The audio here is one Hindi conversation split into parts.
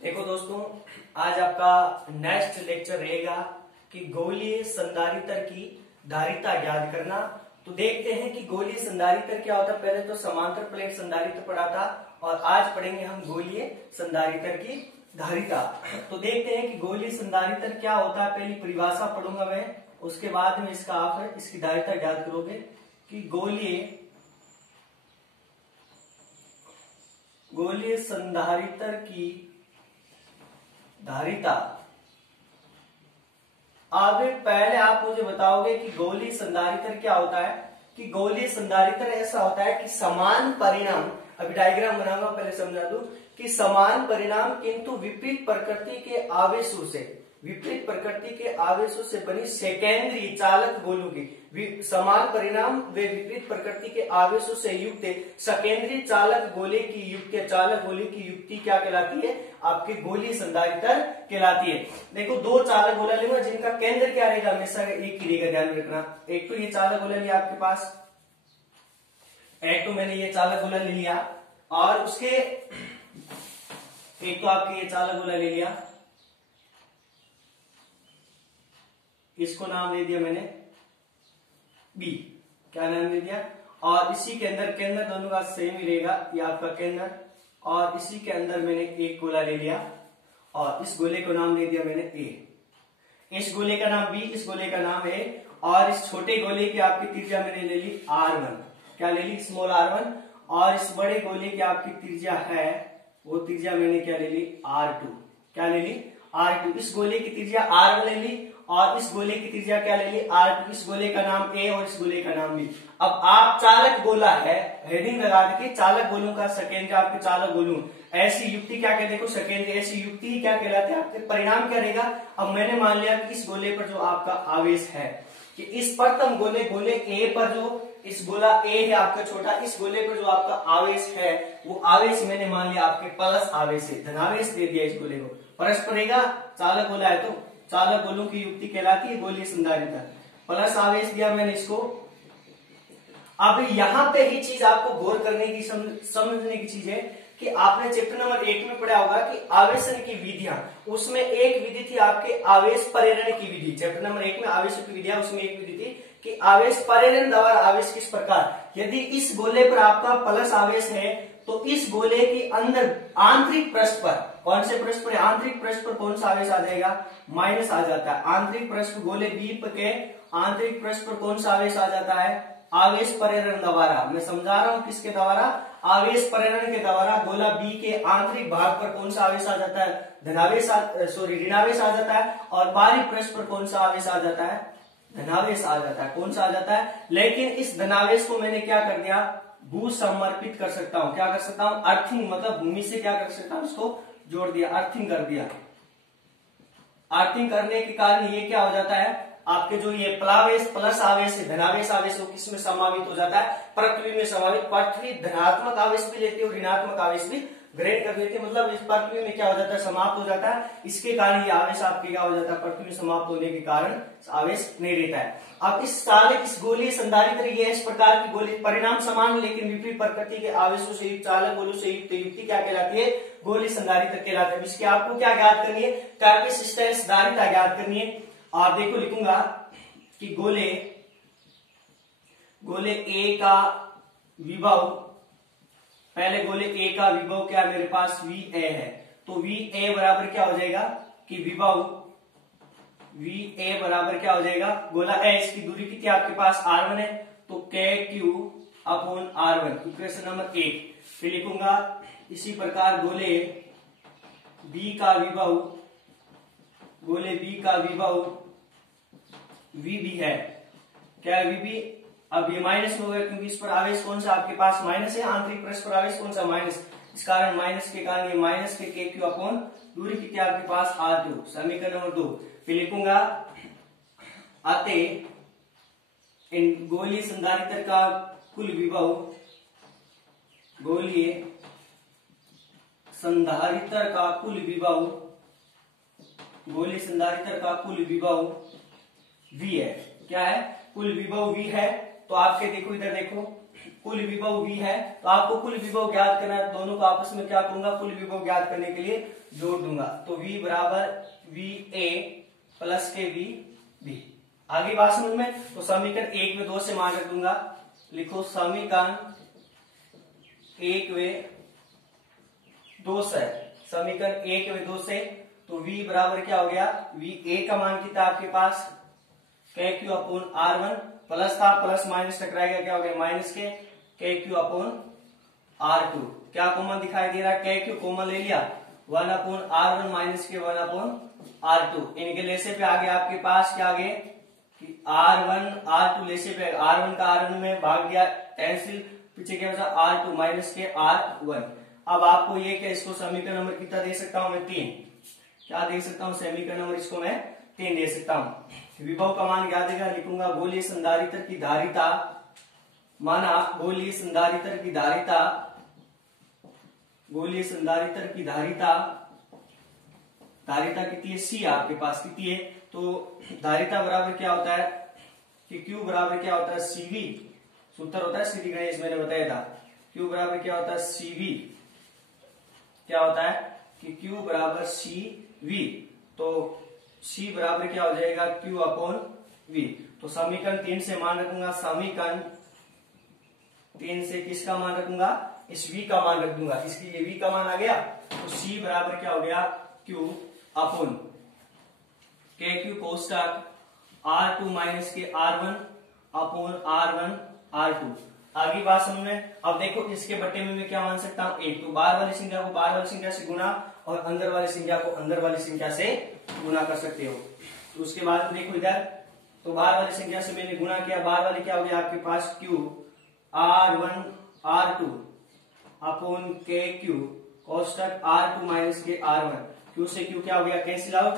देखो दोस्तों, आज आपका नेक्स्ट लेक्चर रहेगा कि गोलीय संधारित्र की धारिता ज्ञात करना। तो देखते हैं कि गोलीय संधारित्र क्या होता है। पहले तो समांतर प्लेट संधारित्र पढ़ा था और आज पढ़ेंगे हम गोलीय संधारित्र की धारिता। तो देखते हैं कि गोलीय संधारित्र क्या होता है। पहली परिभाषा पढ़ूंगा मैं, उसके बाद में इसका आप इसकी धारिता ज्ञात करोगे कि गोलीय संधारित्र की धारिता। अब पहले आप मुझे बताओगे कि गोलीय संधारित्र क्या होता है। कि गोलीय संधारित्र ऐसा होता है कि समान परिणाम, अभी डायग्राम बनाऊंगा पहले समझा दूं कि समान परिणाम किंतु विपरीत प्रकृति के आवेशों से बनी सेकेंडरी चालक गोलों की समान परिणाम वे विपरीत प्रकृति के आवेशों से युक्त सेकेंडरी चालक गोले की युक्ति क्या कहलाती है, आपके गोलीय संधारित्र कहलाती है। देखो, दो चालक गोला लूंगा जिनका केंद्र क्या रहेगा, हमेशा एक ही रहेगा, ध्यान रखना। एक तो ये चालक गोला लिया आपके पास, एक तो मैंने ये चालक गोला ले लिया और उसके एक तो आपके ये चालक गोला ले लिया, इसको नाम दे दिया मैंने बी। क्या नाम दे दिया? और इसी के अंदर केंद्र दोनों का सेम ही रहेगा, ये आपका केंद्र। और इसी के अंदर मैंने एक गोला ले लिया और इस गोले को नाम दे दिया मैंने ए। इस गोले का नाम बी, इस गोले का नाम ए। और इस छोटे गोले की आपकी त्रिज्या मैंने ले ली R1। क्या ले ली? Small R1। और इस बड़े गोले की आपकी त्रिज्या है, वो त्रिज्या मैंने क्या ले ली? R2। क्या ले ली? R2। इस गोले की त्रिज्या R1 ले ली और इस गोले की त्रिज्या क्या ले ली? R2। इस गोले का नाम A और इस गोले का नाम B। अब आप चालक गोला है, हेडिंग लगा के चालक गोलों का सेकेंडरी आपके चालक गोलों, ऐसी युक्ति क्या कहते हैं? सेकेंडरी ऐसी युक्ति क्या कहलाती है? आपके परिणाम क्या रहेगा? अब मैंने मान लिया कि इस गोले पर जो आपका आवेश है, कि इस प्रथम गोले A पर जो इस गोला A है आपका छोटा, इस गोले पर जो आपका आवेश है वो आवेश मैंने मान लिया आपके प्लस आवेश है, धनावेश दे दिया इस गोले को। परस्पर रहेगा, चालक गोला है तो चालक गोलों की युक्ति कहलाती है गोलीय संधारित्र। प्लस आवेश दिया मैंने इसको। अब यहाँ पे ही चीज आपको गौर करने की समझने की चीज है कि आपने चैप्टर नंबर 1 में पढ़ा होगा कि आवेशन की विधियां, उसमें एक विधि थी आपके आवेश प्रेरण की विधि। चैप्टर नंबर 1 में आवेश की विधियां, उसमें एक विधि थी कि आवेश प्रेरण द्वारा आवेश किस प्रकार। यदि इस गोले पर आपका प्लस आवेश है तो इस गोले के अंदर आंतरिक पृष्ठ पर, कौन से पृष्ठ पर? आंतरिक पृष्ठ पर कौन सा आवेश आ जाएगा? माइनस आ जाता है। आंतरिक पृष्ठ गोले बी के आंतरिक पृष्ठ पर कौन सा आवेश आ जाता है? आवेश प्रेरण द्वारा। मैं समझा रहा हूं किसके द्वारा? आवेश प्रेरण के द्वारा गोला बी के आंतरिक भाग पर कौन सा आवेश आ जाता है? ऋणावेश आ जाता है। और बाहरी पृष्ठ पर कौन सा आवेश आ जाता है? धनावेश आ जाता है। कौन सा आ जाता है? लेकिन इस धनावेश को मैंने क्या कर दिया? भू समर्पित कर सकता हूं। क्या कर सकता हूं? अर्थिंग, मतलब भूमि से क्या कर सकता हूं? उसको जोड़ दिया, अर्थिंग कर दिया। अर्थिंग करने के कारण ये क्या हो जाता है? आपके जो ये प्लस आवेश है, धनावेश आवेश, वो किसमें समावित हो जाता है? पृथ्वी में समावित। पृथ्वी धनात्मक आवेश भी लेती है और ऋणात्मक आवेश भी ग्रहण कर लेती है, मतलब इस पृथ्वी में क्या हो जाता है? समाप्त हो जाता है। इसके कारण ये आवेश आपके क्या हो जाता है? पृथ्वी में समाप्त होने के कारण आवेश नहीं रहता है। अब इस गोलीय संधारित्र ये इस प्रकार की गोली, परिणाम समान लेकिन विपरीत प्रकृति के आवेशों से युक्त चालक गोलों से युक्त युक्ति क्या कहलाती है? गोलीय संधारित्र कहलाती है। इसकी आपको क्या ज्ञात करनी है? कैपेसिटेंस धारिता ज्ञात करनी है। आप देखो, लिखूंगा कि गोले ए का विभव, पहले गोले ए का विभव क्या मेरे पास? VA है, तो VA बराबर क्या हो जाएगा? कि विभव VA बराबर क्या हो जाएगा? गोला A, इसकी दूरी कितनी आपके पास? R1 है, तो KQ upon R1, equation number 1। फिर लिखूंगा इसी प्रकार गोले B का विभव VB है। क्या VB? अब ये माइनस में हो गया क्योंकि इस पर आवेश कौन सा आपके पास? माइनस है। आंतरिक पृष्ठ पर आवेश कौन सा? माइनस। इस कारण माइनस के कारण ये माइनस के KQ अपॉन दूरी कितनी आपके पास? R2, समीकरण नंबर 2। फिर लिखूंगा अतः इन गोलीय संधारित्र का कुल विभव, गोलीय संधारित्र का कुल विभव V है। क्या है? कुल विभव V है। तो आपके देखो, इधर देखो, कुल विभव v है, तो आपको कुल विभव ज्ञात करना है। दोनों को आपस में क्या करूंगा, कुल विभव ज्ञात करने के लिए जोड़ दूंगा। तो v बराबर va प्लस के v। आगे बात समझ में। तो समीकरण 1 व 2 से मान रख दूंगा। लिखो समीकरण 1 व 2 से, समीकरण 1 व 2 से तो v बराबर क्या हो गया, v a का मान कितना आपके पास के क्यू अपॉन r1 प्लस था, प्लस माइनस टकराएगा क्या हो गया माइनस के क्यू अपॉन r2। क्या कॉमन दिखाई दे रहा है, के क्यू कॉमन ले लिया, 1 अपॉन r1 माइनस के 1 अपॉन r2। इनके लेसे पे आगे आपके पास क्या आगे कि r1 r2 लेसे पे r1 का r1 में भाग दिया, कैंसिल, पीछे क्या बचा r2 माइनस के r1। अब आपको ये क्या, इसको समीकरण नंबर कितना दे सकता हूं मैं 3। क्या दे सकता हूं समीकरण नंबर, इसको मैं 3 दे सकता हूं। विभव का मान क्या देगा, लिखूंगा गोलीय संधारित्र की धारिता, माना गोलीय संधारित्र की धारिता, गोलीय संधारित्र की धारिता, धारिता कितनी है C आपके पास कितनी है, तो धारिता बराबर क्या होता है कि Q बराबर क्या होता है CV, सूत्र होता है श्री गणेश मैंने बताया था। Q बराबर क्या होता है CV, क्या होता है कि Q बराबर CV, तो C बराबर क्या हो जाएगा Q अपॉन V। तो समीकरण 3 से मान रखूंगा, समीकरण 3 से किसका मान रखूंगा, इस V का मान रख दूंगा। इसके लिए V का मान आ गया, तो C बराबर क्या हो गया Q अपॉन के क्यू कोष्टक R2 माइनस के R1 अपॉन R1 R2। आगे बात समझ में। अब देखो इसके बट्टे में मैं क्या मान सकता हूं 1, तो बाहर वाली संख्या को बाहर वाली संख्या से गुणा और अंदर वाली संख्या को अंदर वाली संख्या से गुणा कर सकते हो। तो उसके बाद देखो इधर, तो बाहर वाली संख्या से मैंने गुणा किया, बाहर वाली क्या हो गया आपके पास Q R1 R2 अपॉन के क्यू कोष्टक R2 माइनस के R1। Q से Q क्या हो गया कैंसिल आउट,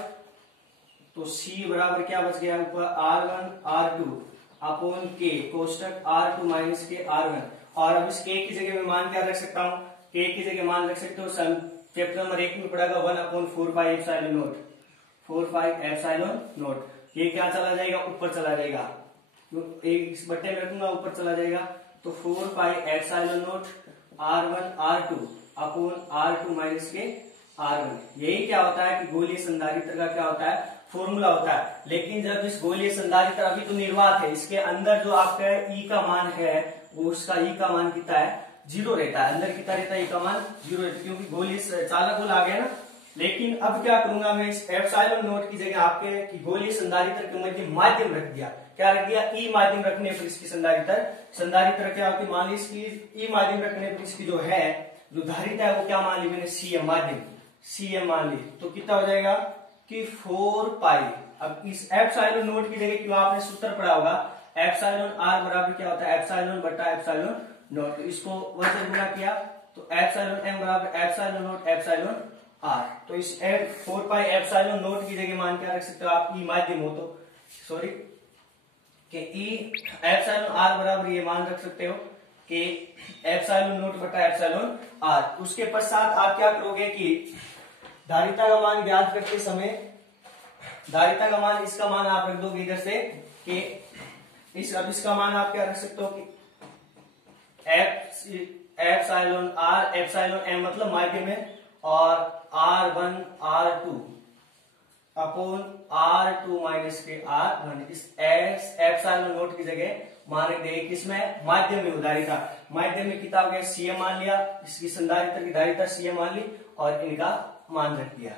तो C बराबर क्या बच गया ऊपर R1 R2 अपॉन के कोष्टक R2 माइनस के R1। और अब इस के की जगह में मान क्या रख सकता हूं, के की जगह मान रख सकते हो चैप्टर नंबर 1 में पढ़ेगा 1 upon 4 pi epsilon not, 4 pi epsilon not. ये क्या चला जाएगा ऊपर चला जाएगा, इस बट्टे में रखूंगा ऊपर चला जाएगा, तो 4 pi epsilon not R1 R2 upon R2 minus के R1। यही क्या होता है कि गोलीय संधारित्र का क्या होता है फॉर्मूला होता है। लेकिन जब इस गोलीय संधारित्र अभी तो निर्वात है, इसके अंदर जो आपका ई का मान है वो उसका ई का मान कितना है 0 रहता है, अंदर कितना रहता है ई का मान 0 रहता है, क्योंकि गोलीय चालक गोल आ गया ना। लेकिन अब क्या करूंगा मैं, इस एप्सिलॉन नॉट की जगह आपके कि गोलीय संधारित्र के मध्य माध्यम रख दिया। क्या रख दिया, ई माध्यम रखने पर इसकी संधारित्र क्या होती, मान ली इसकी ई माध्यम रखने पर इसकी जो है जो धारिता है वो क्या मान ली मैंने CM माध्यम, CM मान ली, तो कितना हो जाएगा कि 4 पाई। अब इस एप्सिलॉन नॉट की जगह क्यों आपने सूत्र पढ़ा होगा, एप्सिलॉन R बराबर क्या होता है एप्सिलॉन बटा एप्सिलॉन नॉट, तो इसको 1 से गुणा किया तो एप्सिलॉन M बराबर एप्सिलॉन नॉट एप्सिलॉन R। तो इस 4 पाई एप्सिलॉन नॉट की जगह मान क्या रख सकते हो आप, ई माध्यम हो तो सॉरी कि ई एप्सिलॉन R बराबर ये मान रख सकते हो कि एप्सिलॉन नॉट बटा एप्सिलॉन R। उसके पश्चात आप क्या करोगे कि धारिता का मान ज्ञात करते समय, धारिता का मान इसका मान आप रख दोगे इधर से कि अब इसका मान आप क्या रख सकते हो कि एप्सिलॉन R एप्सिलॉन M मतलब माध्यम है, और R1 R2 upon R2 minus के R1। इस एप्सिलॉन नॉट की जगह मान रख देंगे किसमें, माध्यम में धारिता, माध्यम में कितना हो गया CM मान लिया, इसकी संधारित्र की धारिता CM मान ली और इनका मान रख दिया।